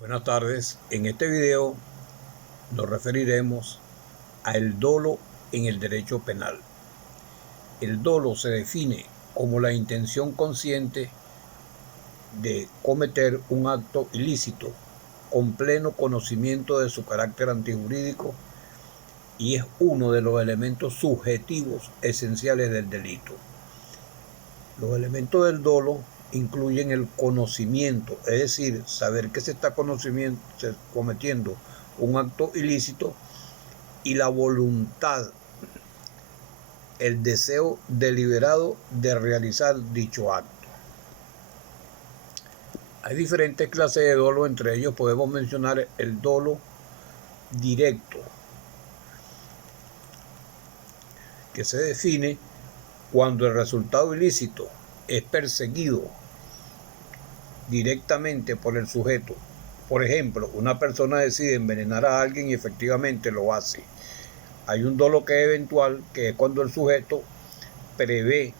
Buenas tardes. En este video nos referiremos al dolo en el derecho penal. El dolo se define como la intención consciente de cometer un acto ilícito con pleno conocimiento de su carácter antijurídico y es uno de los elementos subjetivos esenciales del delito. Los elementos del dolo incluyen el conocimiento, es decir, saber que se está cometiendo un acto ilícito, y la voluntad, el deseo deliberado de realizar dicho acto. Hay diferentes clases de dolo, entre ellos podemos mencionar el dolo directo, que se define cuando el resultado ilícito es perseguido directamente por el sujeto. Por ejemplo, una persona decide envenenar a alguien y efectivamente lo hace. Hay un dolo que es eventual, que es cuando el sujeto prevé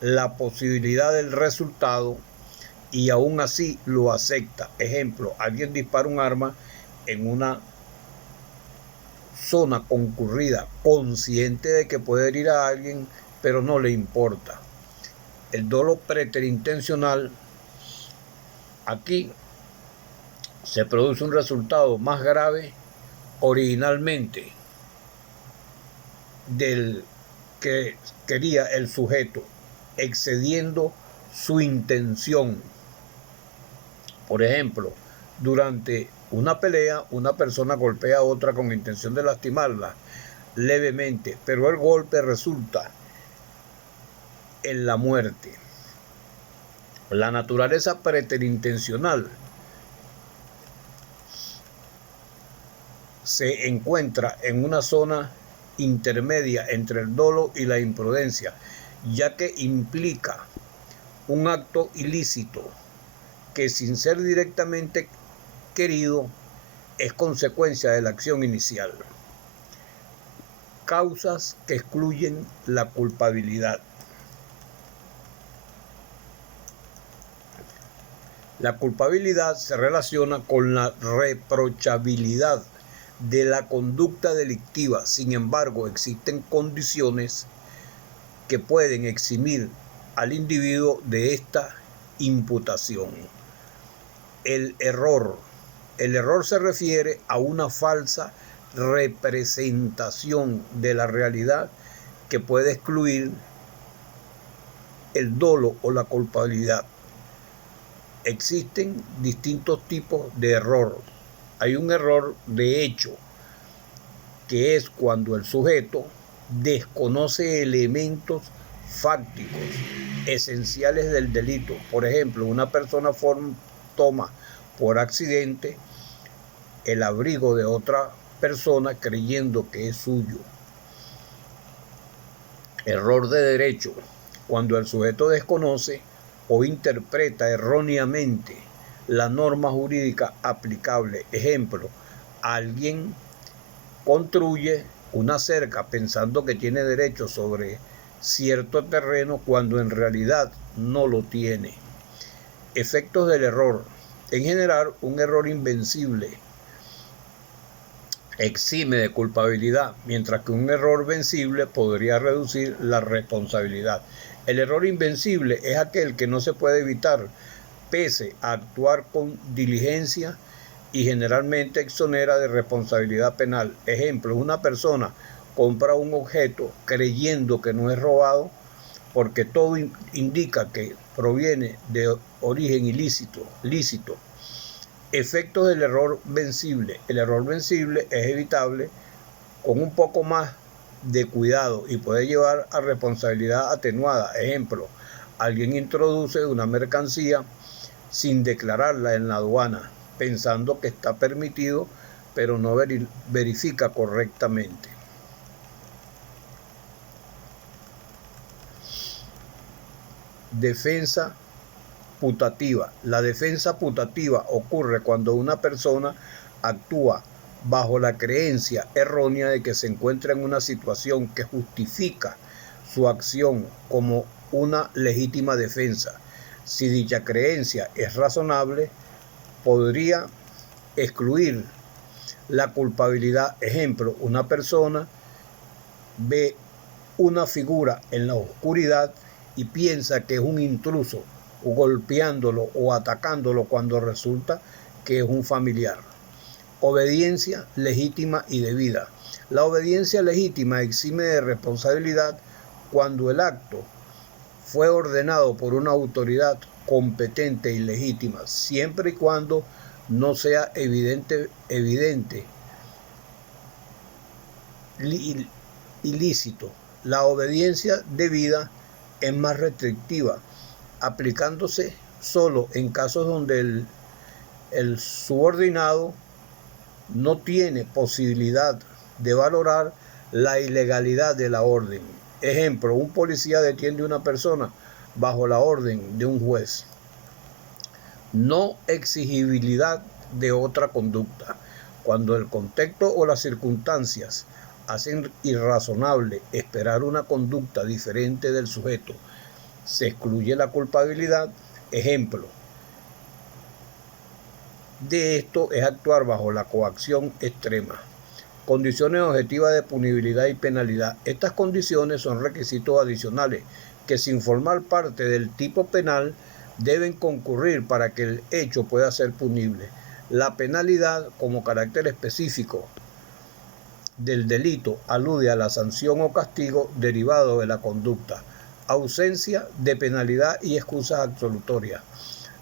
la posibilidad del resultado y aún así lo acepta. Ejemplo, alguien dispara un arma en una zona concurrida, consciente de que puede herir a alguien, pero no le importa. El dolo preterintencional, aquí se produce un resultado más grave originalmente del que quería el sujeto, excediendo su intención. Por ejemplo, durante una pelea, una persona golpea a otra con intención de lastimarla levemente, pero el golpe resulta en la muerte. La naturaleza preterintencional se encuentra en una zona intermedia entre el dolo y la imprudencia, ya que implica un acto ilícito que, sin ser directamente querido, es consecuencia de la acción inicial. Causas que excluyen la culpabilidad. La culpabilidad se relaciona con la reprochabilidad de la conducta delictiva. Sin embargo, existen condiciones que pueden eximir al individuo de esta imputación. El error. El error se refiere a una falsa representación de la realidad que puede excluir el dolo o la culpabilidad. Existen distintos tipos de error. Hay un error de hecho, que es cuando el sujeto desconoce elementos fácticos esenciales del delito. Por ejemplo, una persona toma por accidente el abrigo de otra persona creyendo que es suyo. Error de derecho, cuando el sujeto desconoce o interpreta erróneamente la norma jurídica aplicable. Ejemplo, alguien construye una cerca pensando que tiene derecho sobre cierto terreno cuando en realidad no lo tiene. Efectos del error. En general, un error invencible exime de culpabilidad, mientras que un error vencible podría reducir la responsabilidad. El error invencible es aquel que no se puede evitar, pese a actuar con diligencia, y generalmente exonera de responsabilidad penal. Ejemplo, una persona compra un objeto creyendo que no es robado porque todo indica que proviene de origen lícito. Efectos del error vencible. El error vencible es evitable con un poco más de cuidado y puede llevar a responsabilidad atenuada. Ejemplo, alguien introduce una mercancía sin declararla en la aduana, pensando que está permitido, pero no verifica correctamente. Defensa putativa. La defensa putativa ocurre cuando una persona actúa bajo la creencia errónea de que se encuentra en una situación que justifica su acción como una legítima defensa. Si dicha creencia es razonable, podría excluir la culpabilidad. Ejemplo, una persona ve una figura en la oscuridad y piensa que es un intruso, o golpeándolo o atacándolo cuando resulta que es un familiar. Obediencia legítima y debida. La obediencia legítima exime de responsabilidad cuando el acto fue ordenado por una autoridad competente y legítima, siempre y cuando no sea evidente ilícito. La obediencia debida es más restrictiva, aplicándose solo en casos donde el subordinado no tiene posibilidad de valorar la ilegalidad de la orden. Ejemplo, un policía detiene a una persona bajo la orden de un juez. No exigibilidad de otra conducta. Cuando el contexto o las circunstancias hacen irrazonable esperar una conducta diferente del sujeto, se excluye la culpabilidad. Ejemplo de esto es actuar bajo la coacción extrema. Condiciones objetivas de punibilidad y penalidad. Estas condiciones son requisitos adicionales que, sin formar parte del tipo penal, deben concurrir para que el hecho pueda ser punible. La penalidad, como carácter específico del delito, alude a la sanción o castigo derivado de la conducta. Ausencia de penalidad y excusas absolutorias.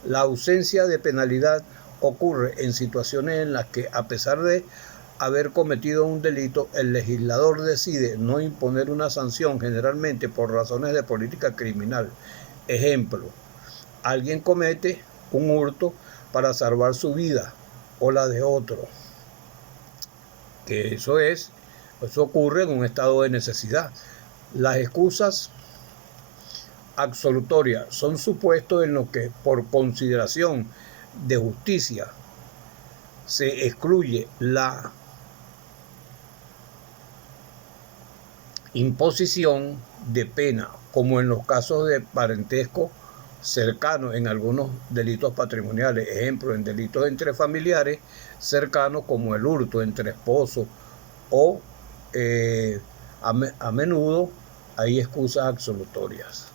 La ausencia de penalidad ocurre en situaciones en las que, a pesar de haber cometido un delito, el legislador decide no imponer una sanción, generalmente por razones de política criminal. Ejemplo, alguien comete un hurto para salvar su vida o la de otro, que eso ocurre en un estado de necesidad. Las excusas absolutorias son supuestos en los que, por consideración de justicia, se excluye la imposición de pena, como en los casos de parentesco cercano en algunos delitos patrimoniales. Ejemplo, en delitos entre familiares cercanos como el hurto entre esposos o a menudo hay excusas absolutorias.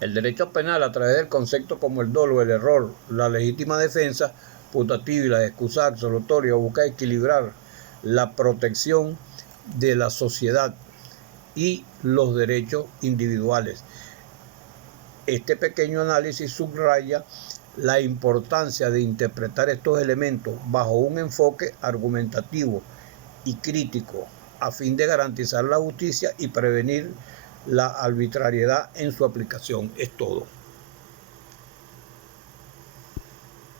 El derecho penal, a través del concepto como el dolo, el error, la legítima defensa putativa y la excusa absolutoria, busca equilibrar la protección de la sociedad y los derechos individuales. Este pequeño análisis subraya la importancia de interpretar estos elementos bajo un enfoque argumentativo y crítico, a fin de garantizar la justicia y prevenir la arbitrariedad en su aplicación. Es todo.